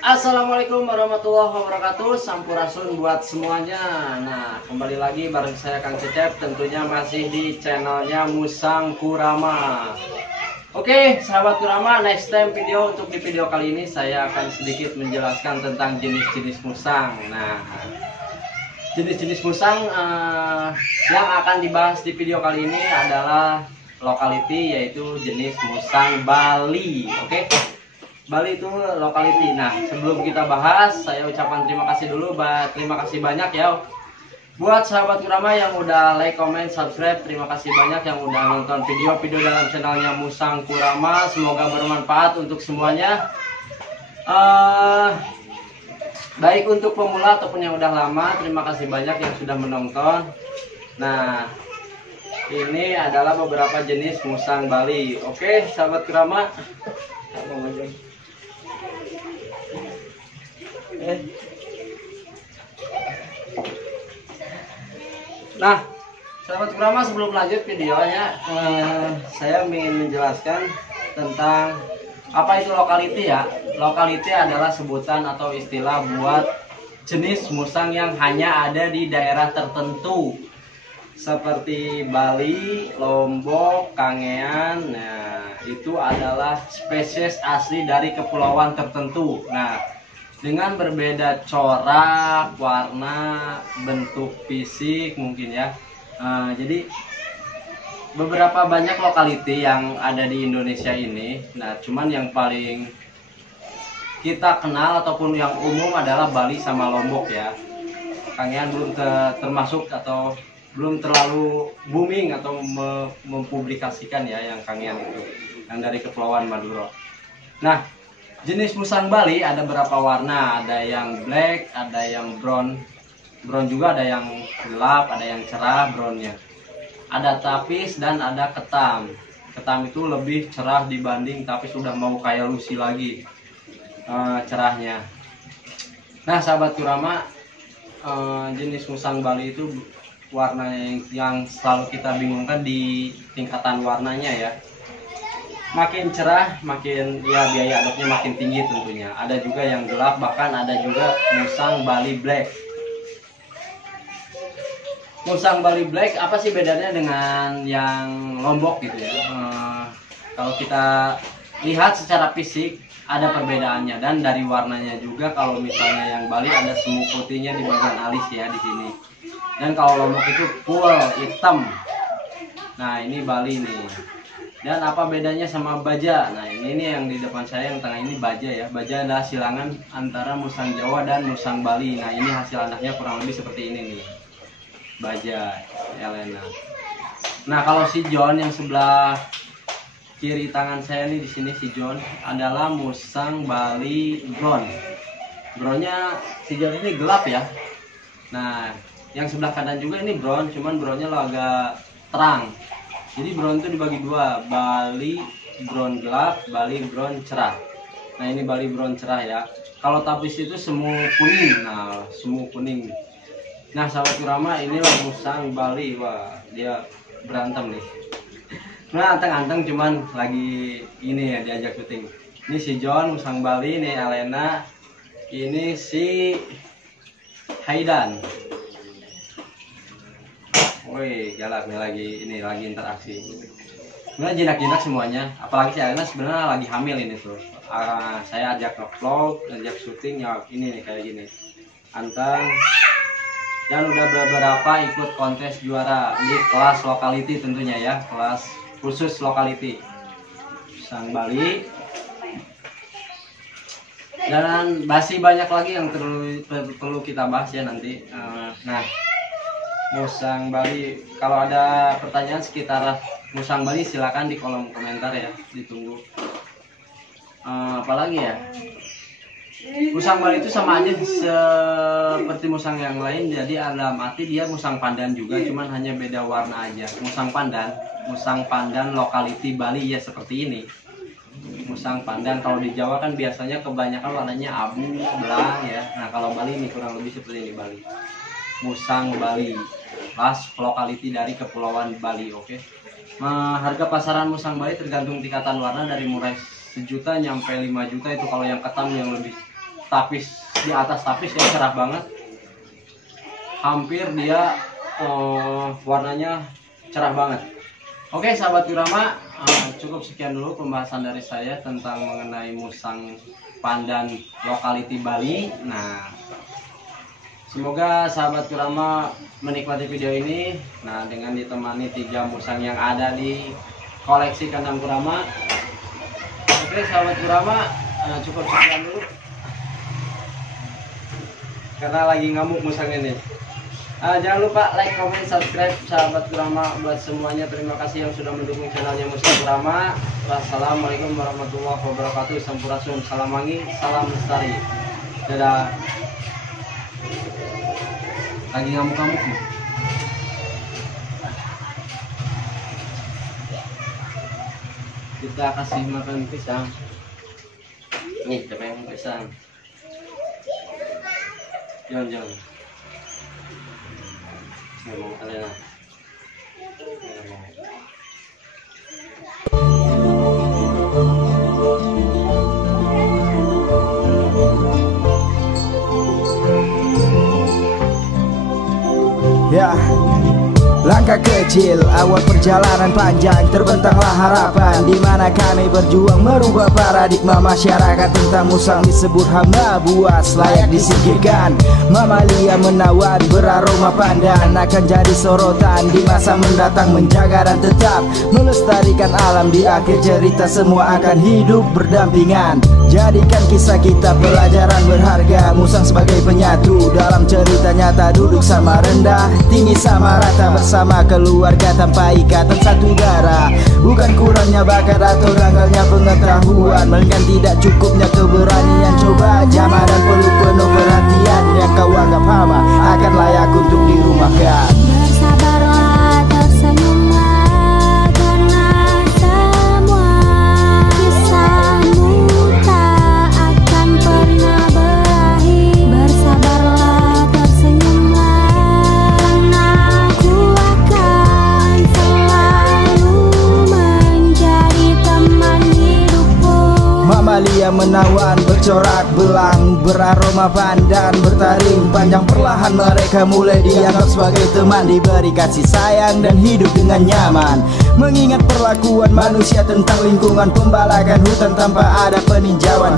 Assalamualaikum warahmatullahi wabarakatuh. Sampurasun buat semuanya. Nah, kembali lagi bareng saya Kang Cecep, tentunya masih di channelnya Musang Kurama. Oke, sahabat Kurama, next time video. Untuk di video kali ini saya akan sedikit menjelaskan tentang jenis-jenis musang. Nah, jenis-jenis musang yang akan dibahas di video kali ini adalah lokality, yaitu jenis musang Bali. Oke, Bali itu lokality. Nah, sebelum kita bahas, saya ucapkan terima kasih dulu, terima kasih banyak ya buat sahabat Kurama yang udah like, comment, subscribe. Terima kasih banyak yang udah nonton video-video dalam channelnya Musang Kurama. Semoga bermanfaat untuk semuanya. Baik untuk pemula ataupun yang udah lama, terima kasih banyak yang sudah menonton. Nah, ini adalah beberapa jenis musang Bali. Oke, sahabat Kurama. Nah, sahabat Kurama, sebelum lanjut videonya, saya ingin menjelaskan tentang apa itu lokality ya. Lokality adalah sebutan atau istilah buat jenis musang yang hanya ada di daerah tertentu, seperti Bali, Lombok, Kangean. Nah, itu adalah spesies asli dari kepulauan tertentu. Nah, dengan berbeda corak, warna, bentuk fisik mungkin ya. Jadi beberapa banyak lokality yang ada di Indonesia ini. Nah, cuman yang paling kita kenal ataupun yang umum adalah Bali sama Lombok ya. Kangean belum termasuk atau belum terlalu booming atau mempublikasikan ya yang Kangean itu, yang dari Kepulauan Madura. Nah, jenis musang Bali ada berapa warna, ada yang black, ada yang brown juga, ada yang gelap, ada yang cerah brownnya, ada tapis dan ada ketam. Ketam itu lebih cerah dibanding tapis, sudah mau kayak Lucy lagi cerahnya. Nah, sahabat Kurama, jenis musang Bali itu warnanya yang selalu kita bingungkan di tingkatan warnanya ya. Makin cerah, makin ya biaya adopnya makin tinggi tentunya. Ada juga yang gelap, bahkan ada juga musang Bali Black. Musang Bali Black apa sih bedanya dengan yang Lombok gitu ya? Kalau kita lihat secara fisik ada perbedaannya, dan dari warnanya juga. Kalau misalnya yang Bali ada semu putihnya di bagian alis ya di sini. Dan kalau Lombok itu full hitam. Nah, ini Bali nih. Dan apa bedanya sama baja? Nah, ini nih yang di depan saya, yang tengah ini baja ya. Baja adalah silangan antara musang Jawa dan musang Bali. Nah, ini hasil anaknya kurang lebih seperti ini nih. Baja, Elena. Nah, kalau si John yang sebelah kiri tangan saya nih di sini si John adalah musang Bali brown. Brownnya si John ini gelap ya. Nah, yang sebelah kanan juga ini brown, cuman brownnya lo agak terang. Jadi brown itu dibagi dua, Bali brown gelap, Bali brown cerah. Nah ini Bali brown cerah ya. Kalau tapis itu semu kuning. Nah semu kuning. Nah sahabat Kurama, inilah musang Bali. Wah dia berantem nih. Nah anteng-anteng cuman lagi ini ya diajak syuting. Ini si John musang Bali, ini Elena, ini si Haidan. Woi galak nih, lagi interaksi. Sebenarnya jinak-jinak semuanya, apalagi si Elena sebenarnya lagi hamil ini tuh. Saya ajak vlog, ajak syuting ya ini nih kayak gini. Anteng dan udah beberapa ikut kontes juara di kelas lokality tentunya ya, kelas khusus lokality musang Bali. Dan masih banyak lagi yang perlu kita bahas ya nanti. Nah musang Bali, kalau ada pertanyaan sekitar musang Bali silakan di kolom komentar ya, ditunggu. Apalagi ya, musang Bali itu sama aja seperti musang yang lain, jadi dalam arti dia musang pandan juga, cuman hanya beda warna aja. Musang pandan lokality Bali ya seperti ini. Musang pandan kalau di Jawa kan biasanya kebanyakan warnanya abu belang ya. Nah kalau Bali ini kurang lebih seperti ini Bali. Musang Bali, kelas lokality dari Kepulauan Bali. Oke. Harga pasaran musang Bali tergantung tingkatan warna, dari mulai 1 juta nyampe 5 juta itu kalau yang ketam, yang lebih tapis, di atas tapis yang cerah banget. Hampir dia warnanya cerah banget. Oke sahabat Kurama, cukup sekian dulu pembahasan dari saya tentang mengenai musang pandan lokality Bali. Nah, semoga sahabat Kurama menikmati video ini. Nah, dengan ditemani 3 musang yang ada di koleksi kandang Kurama. Oke sahabat Kurama, cukup sekian dulu. Karena lagi ngamuk musang ini. Jangan lupa like, comment, subscribe sahabat Kurama buat semuanya. Terima kasih yang sudah mendukung channelnya Musang Kurama. Wassalamualaikum warahmatullahi wabarakatuh. Sampurasun, salam wangi, salam lestari. Dadah. Lagi ngamuk-ngamuk nih. Kita kasih makan pisang. Nih, siapa yang mau pisang? Jangan. Ngomong Elena. Ya, langkah kecil, awal perjalanan panjang, terbentanglah harapan, di mana kami berjuang merubah paradigma masyarakat tentang musang disebut hamba buas, layak disingkirkan. Mamalia menawan beraroma pandan akan jadi sorotan di masa mendatang, menjaga dan tetap melestarikan alam. Di akhir cerita semua akan hidup berdampingan. Jadikan kisah kita pelajaran berharga, musang sebagai penyatu dalam cerita nyata, duduk sama rendah, tinggi sama rata bersama keluarga tanpa ikatan satu darah. Bukan kurangnya bakat atau gagalnya pengetahuan, melainkan tidak cukupnya keberanian. Coba jama dan perlu penuh perhatian, yang kau anggap hama akan layak untuk dirumahkan. Bersabarlah, tersenyumlah, karena semua kisahmu tak akan pernah berakhir. Bersabarlah, tersenyumlah, karena aku akan selalu menjadi teman hidupmu. Mamalia menawan bercorak belang, beraroma pandan, bertaring panjang perlahan. Mereka mulai dianggap sebagai teman, diberi kasih sayang dan hidup dengan nyaman. Mengingat perlakuan manusia tentang lingkungan, pembalakan hutan tanpa ada peninjauan.